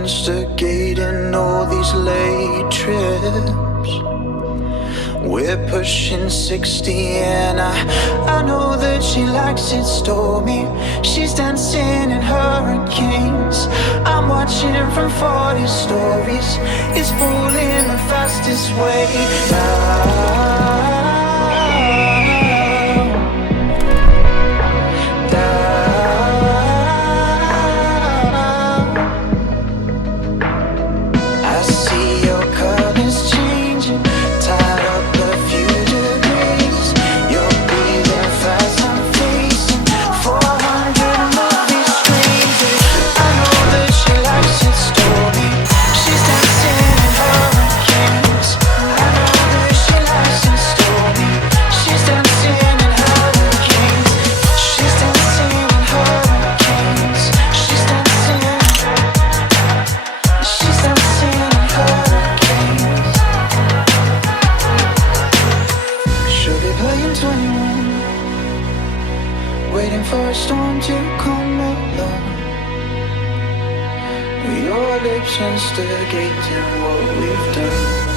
instigating all these late trips. We're pushing 60 and I know that she likes it stormy. She's dancing in hurricanes. I'm watching from 40 stories. It's falling the fastest way down. Waiting for a storm to come along. Your lips instigating what we've done.